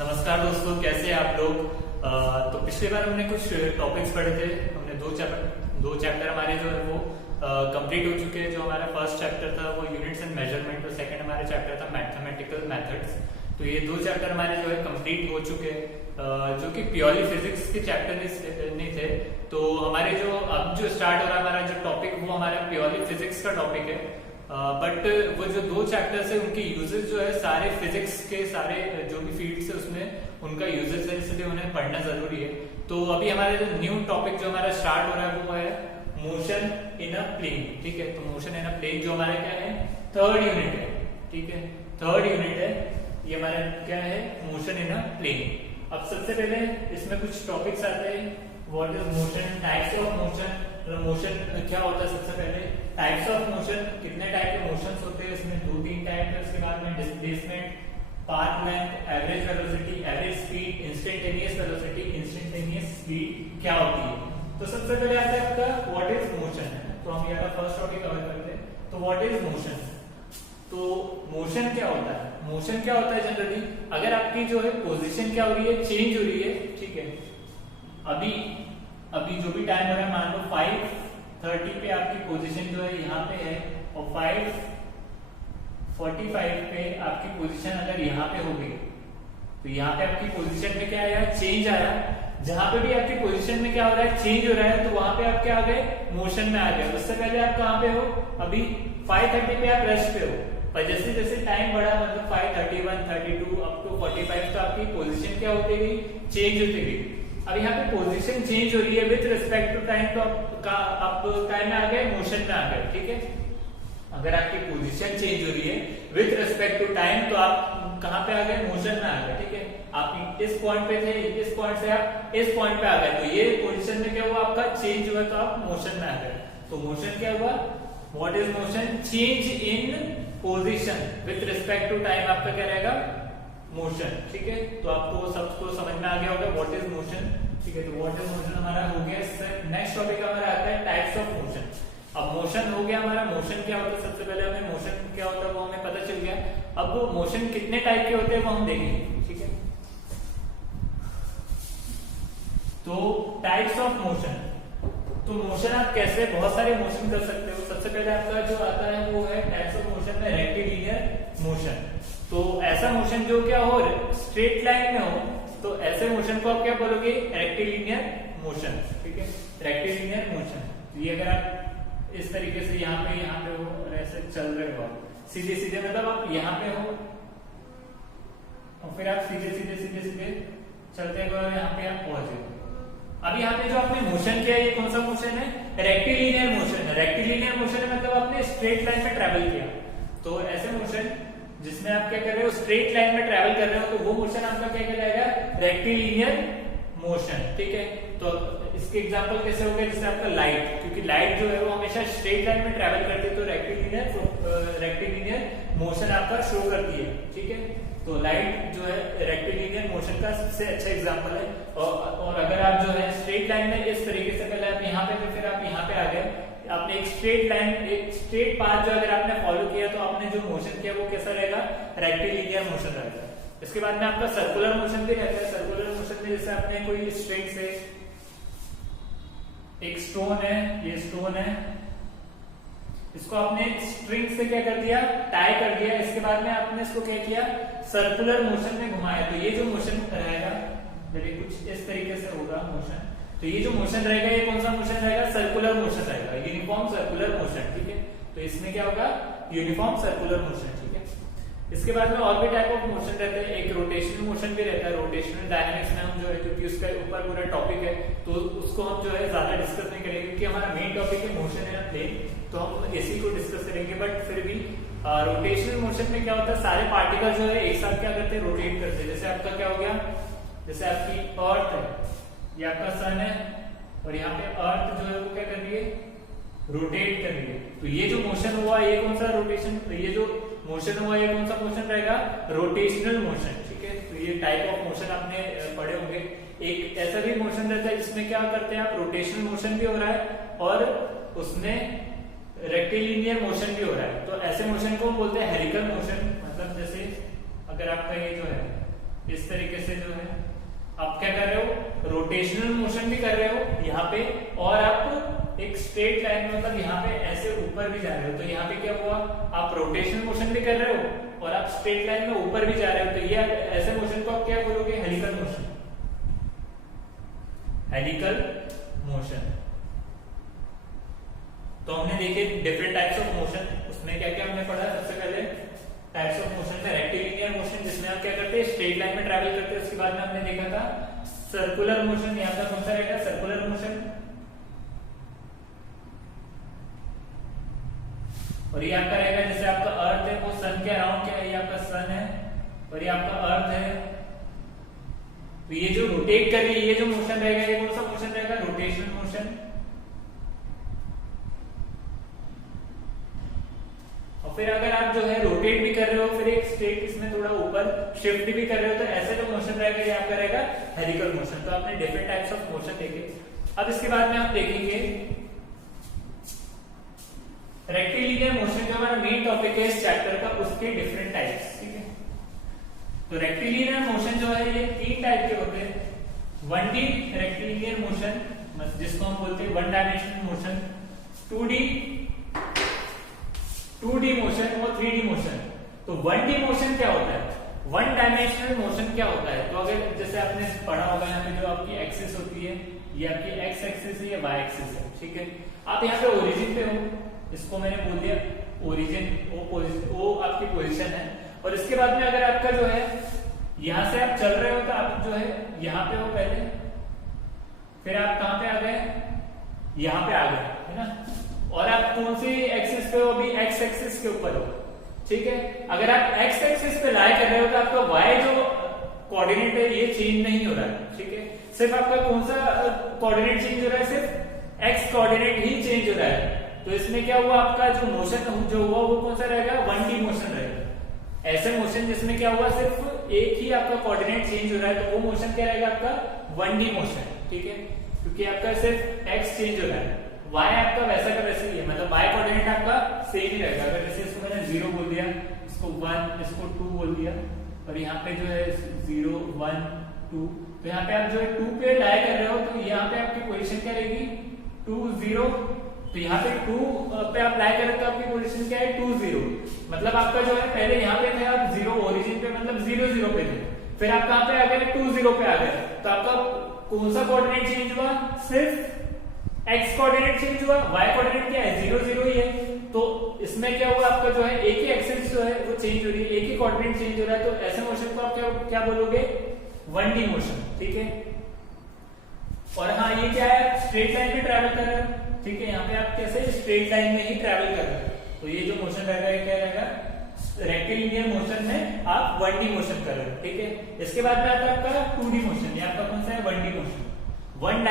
नमस्कार दोस्तों, कैसे हैं आप लोग। तो पिछले बार हमने कुछ टॉपिक्स पढ़े थे। हमने दो चैप्टर हमारे जो है वो कंप्लीट हो चुके हैं। जो हमारा फर्स्ट चैप्टर था वो यूनिट्स एंड मेजरमेंट, और सेकंड हमारा चैप्टर था मैथमेटिकल मेथड्स। तो ये दो चैप्टर हमारे जो है कंप्लीट हो चुके हैं, जो कि प्योरली फिजिक्स के चैप्टर नहीं थे। तो हमारे जो अब जो स्टार्ट हो रहा है हमारा जो टॉपिक, वो हमारा प्योरली फिजिक्स का टॉपिक है। बट वो जो दो चैप्टर्स है उनके यूजेस जो है सारे फिजिक्स के सारे जो भी फील्ड्स है उसमें उनका यूजेस है, इसलिए उन्हें पढ़ना जरूरी है। तो अभी हमारा जो न्यू टॉपिक जो हमारा स्टार्ट हो रहा है वो है मोशन इन अ प्लेन। ठीक है, तो मोशन इन अ प्लेन जो हमारा क्या है, थर्ड यूनिट है। ठीक है, थर्ड यूनिट है ये हमारा, क्या है, मोशन इन अ प्लेन। अब सबसे पहले इसमें कुछ टॉपिक्स आते हैं। What is motion, types of motion, motion क्या होता है। सबसे पहले टाइप्स ऑफ मोशन, कितने टाइप के मोशंस होते हैं, इसमें 2-3 टाइप है। उसके बाद में displacement, path length, average velocity, average speed, instantaneous velocity, instantaneous speed क्या होती है। तो सबसे पहले आता है आपका व्हाट इज मोशन। तो हम यहाँ फर्स्ट टॉपिक कवर करते हैं। तो व्हाट इज मोशन, तो मोशन क्या होता है। मोशन क्या होता है जनरली, अगर आपकी जो है पोजीशन क्या हो रही है, चेंज हो रही है। ठीक है, अभी जो भी टाइम हो रहा है, मान लो 5:30 पे आपकी पोजीशन जो है यहाँ पे है, और 5:45 पे आपकी पोजीशन अगर यहाँ पे हो गई, तो यहाँ पे आपकी पोजीशन में क्या आया, चेंज आया। जहां पे भी आपकी पोजीशन में क्या हो रहा है, चेंज हो रहा है, तो वहां पे आप क्या आ गए, मोशन में आ गए। उससे पहले आप कहाँ पे हो, अभी 5:30 पे आप रेस्ट पे हो, पर जैसे जैसे टाइम बढ़ा, मतलब 5:31, 32 अप टू 45, तो आपकी पोजीशन क्या होती गई, चेंज होती गई। अब यहाँ पे पोजीशन चेंज हो रही है विथ रिस्पेक्ट टू टाइम, तो आप टाइम में आ गए, मोशन में आ गए। ठीक है, अगर आपकी पोजीशन चेंज हो रही है विथ रिस्पेक्ट टू टाइम, तो आप कहाँ पे आ गए, मोशन में आ गए। ठीक है, आप इस पॉइंट पे थे, इस पॉइंट से आप इस पॉइंट पे आ गए, तो ये पोजीशन में क्या हुआ, आपका चेंज हुआ, तो आप मोशन में आ गए। तो मोशन क्या हुआ, what is motion, change in position with respect to time, आपका क्या रहेगा, मोशन। ठीक है, तो आपको सबको समझ में आ गया होगा व्हाट इज मोशन। ठीक है, तो व्हाट इज मोशन हमारा हो गया। नेक्स्ट टॉपिक हमारा आता है टाइप्स ऑफ मोशन। अब मोशन हो गया हमारा, मोशन क्या होता है, सबसे पहले हमें मोशन क्या होता है वो हमें पता चल गया। अब वो मोशन कितने टाइप के होते हैं वो हम देखेंगे। ठीक है, तो टाइप्स ऑफ मोशन, तो मोशन आप कैसे, बहुत सारे मोशन कर सकते हो। सबसे पहले आपका जो आता है वो है टाइप्स ऑफ मोशन में रेक्टिलिनियर मोशन। तो ऐसा मोशन जो क्या हो, स्ट्रेट लाइन में हो, तो ऐसे मोशन को आप क्या बोलोगे, रेक्टिलिनियर मोशन। ठीक है, रेक्टिलिनियर मोशन। ये अगर आप इस तरीके से यहाँ पे हो और ऐसे चल रहे हो, सीधे सीधे, मतलब आप यहाँ पे हो और फिर आप सीधे चलते हुए यहाँ पे आप पहुंचे। अब यहाँ पे जो आपने मोशन किया, ये कौन सा मोशन है, रेक्टिलिनियर मोशन है। रेक्टिलिनियर मोशन है मतलब आपने स्ट्रेट लाइन में ट्रेवल किया। तो ऐसे मोशन जिसमें आप क्या कर रहे हो, स्ट्रेट लाइन में ट्रेवल कर रहे हो, तो वो मोशन आपका क्या कहलाएगा, रेक्टिलिनियर मोशन। ठीक है, तो इसके एग्जांपल कैसे हो गए, जैसे आपका लाइट, क्योंकि लाइट जो है वो हमेशा स्ट्रेट लाइन में ट्रेवल करती है, तो रेक्टिलिनियर मोशन आपका शो करती है। ठीक है, तो लाइट जो है रेक्टिलिनियर मोशन का सबसे अच्छा एग्जांपल है। और अगर आप जो है स्ट्रेट लाइन में इस तरीके से, पहले आप यहाँ पे थे, फिर आप यहाँ पे आ गए, आपने एक स्ट्रेट लाइन, एक स्ट्रेट पाथ जो अगर आपने फॉलो किया, तो आपने जो मोशन किया वो कैसा रहेगा, रेक्टिलिनियर मोशन रहेगा। इसके बाद में आपका सर्कुलर मोशन भी रहता है। सर्कुलर मोशन में जैसे आपने कोई स्ट्रिंग से, एक स्टोन है, ये स्टोन है, इसको आपने स्ट्रिंग से क्या कर दिया, टाई कर दिया। इसके बाद में आपने इसको क्या किया, सर्कुलर मोशन में घुमाया। तो ये जो मोशन रहेगा, यदि कुछ इस तरीके से होगा मोशन, तो ये जो मोशन रहेगा, ये कौन सा मोशन रहेगा, सर्कुलर मोशन रहेगा, यूनिफॉर्म सर्कुलर मोशन। ठीक है, तो इसमें क्या होगा, यूनिफॉर्म सर्कुलर मोशन। ठीक है, इसके बाद में और भी टाइप ऑफ मोशन रहते हैं। एक रोटेशनल मोशन भी रहता है। रोटेशनल डायनामिक्स में हम जो है, क्योंकि उसका ऊपर पूरा टॉपिक है, तो उसको हम जो है ज्यादा डिस्कस नहीं करेंगे, क्योंकि हमारा मेन टॉपिक है मोशन इन अ प्लेन, तो हम इसी को डिस्कस करेंगे। बट फिर भी रोटेशनल मोशन में क्या होता है, सारे पार्टिकल जो है एक साथ क्या करते हैं, रोटेट करते हैं। जैसे आपका क्या हो गया, जैसे आपकी अर्थ है, ये आपका सन है, और यहाँ पे अर्थ जो है वो क्या कर रही है, रोटेट कर रही है। तो ये जो मोशन हुआ, ये कौन सा रोटेशन, तो ये जो मोशन हुआ, ये कौन सा मोशन रहेगा, रोटेशनल मोशन। ठीक है, तो ये टाइप ऑफ मोशन आपने पढ़े होंगे। एक ऐसा भी मोशन रहता है जिसमें क्या करते हैं आप, रोटेशनल मोशन भी हो रहा है और उसमें रेक्टिलिनियर मोशन भी हो रहा है। तो ऐसे मोशन को बोलते हैं हेलिकल मोशन। मतलब जैसे अगर आपका ये जो है इस तरीके से जो है आप क्या कर रहे हो, रोटेशनल मोशन भी कर रहे हो यहाँ पे, और आप एक स्ट्रेट लाइन में मतलब यहाँ पे ऐसे ऊपर भी जा रहे हो। तो यहाँ पे क्या हुआ, आप रोटेशनल मोशन भी कर रहे हो और आप स्ट्रेट लाइन में ऊपर भी जा रहे हो। तो ये ऐसे मोशन को आप क्या बोलोगे, हेलिकल मोशन। Helical motion. तो हमने देखे डिफरेंट टाइप्स ऑफ मोशन, उसमें क्या क्या हमने पढ़ा। सबसे पहले टाइप्स ऑफ मोशन है रेक्टिलिनियर मोशन, जिसमें आप क्या करते हैं, स्ट्रेट लाइन में ट्रैवल करते हैं। उसके बाद में हमने देखा था सर्कुलर मोशन। यहाँ पर कौन सा रहेगा, सर्कुलर मोशन। और ये आपका रहेगा जैसे आपका अर्थ है वो सन के अराउंड, क्या है, ये आपका सन है और ये आपका अर्थ है। तो ये जो रोटेट कर रही है, ये जो मोशन रहेगा, ये कौन सा मोशन रहेगा, रोटेशनल मोशन। और फिर अगर आप जो है रोटेट भी कर रहे हो, फिर एक स्टेट इसमें थोड़ा ऊपर शिफ्ट भी कर रहे हो, तो ऐसे जो मोशन रहेगा ये आपका रहेगा हेलिकल मोशन। तो आपने डिफरेंट टाइप्स ऑफ मोशन देखे। अब इसके बाद में आप देखेंगे रेक्टिलिनियर मोशन, जो हमारा मेन टॉपिक है इस चैप्टर का, उसके डिफरेंट टाइप्स। ठीक है, तो रेक्टिलिनियर मोशन जो है ये 3 टाइप के होते हैं। 1D रेक्टिलिनियर मोशन, जिसको हम बोलते हैं 1 डायमेंशनल मोशन, 2D मोशन और 3D मोशन। तो 1D मोशन क्या होता है, 1 डायमेंशनल मोशन क्या होता है। तो अगर जैसे आपने पढ़ा होगा, यहाँ पे जो आपकी एक्सिस होती है, ये आपकी एक्स एक्सिस है, वाई एक्सिस है। ठीक है, आप यहाँ पे ओरिजिन पे हो, इसको मैंने बोल दिया ओरिजिन, वो आपकी पोजीशन है। और इसके बाद में अगर आपका जो है यहां से आप चल रहे हो, तो आप जो है यहाँ पे हो पहले, फिर आप कहां पे आ गए, यहाँ पे आ गए, है ना। और आप कौन सी एक्सिस पे हो, अभी एक्स एक्सिस के ऊपर हो। ठीक है, अगर आप एक्स एक्सिस पे लाई कर रहे हो, तो आपका वाई जो कोऑर्डिनेट है ये चेंज नहीं हो रहा है। ठीक है, सिर्फ आपका कौन सा कोऑर्डिनेट चेंज हो रहा है, सिर्फ एक्स कोऑर्डिनेट ही चेंज हो रहा है। तो इसमें क्या हुआ, आपका जो मोशन जो हुआ वो कौन सा रहेगा, 1D मोशन रहेगा। ऐसे मोशन जिसमें क्या हुआ, सिर्फ एक ही आपका कोऑर्डिनेट चेंज हो रहा है, तो वो मोशन क्या रहेगा, आपका 1D मोशन। ठीक है, क्योंकि आपका सिर्फ एक्स चेंज हो रहा है। वाई आपका वैसा का वैसे ही है, मतलब वाई कोऑर्डिनेट आपका सेम ही रहेगा। अगर जैसे इसको मैंने 0 बोल दिया, इसको 1, इसको 2 बोल दिया, और यहाँ पे जो है 0 1 2, तो यहाँ पे आप जो है 2 पे लाई कर रहे हो, तो यहाँ पे आपकी पोजीशन क्या रहेगी, 2 0। तो यहाँ पे 2 पे आप लाई करें तो आपकी पोजीशन क्या है, 2 0। मतलब आपका जो है पहले यहाँ पे थे आप 0 ओरिजिन पे, मतलब 0 0 पे थे, फिर आप कहाँ पे आ गए, 2 0 पे आ गए। तो आपका कौन सा कोऑर्डिनेट चेंज हुआ, सिर्फ एक्स कोऑर्डिनेट चेंज हुआ, वाई कोऑर्डिनेट क्या है, 0 0 ही है। तो इसमें क्या हुआ, आपका जो है एक ही एक्सिस जो है वो चेंज हो रही है, एक ही कोऑर्डिनेट चेंज हो रहा है। तो ऐसे मोशन को आप क्या बोलोगे, 1D मोशन। ठीक है, और हाँ ये क्या है, स्ट्रेट लाइन में ट्रैवल कर रहे हो। ठीक है, यहाँ पे आप कैसे स्ट्रेट लाइन में ही ट्रैवल कर रहे हो। तो ये जो मोशन रहेगा ये क्या रहेगा, रेक्टिलिनियर मोशन में आप 1D मोशन कर रहे हो। ठीक है, इसके बाद में आता है आपका 2D मोशन, ये आपका कौन सा है, 1D मोशन। 1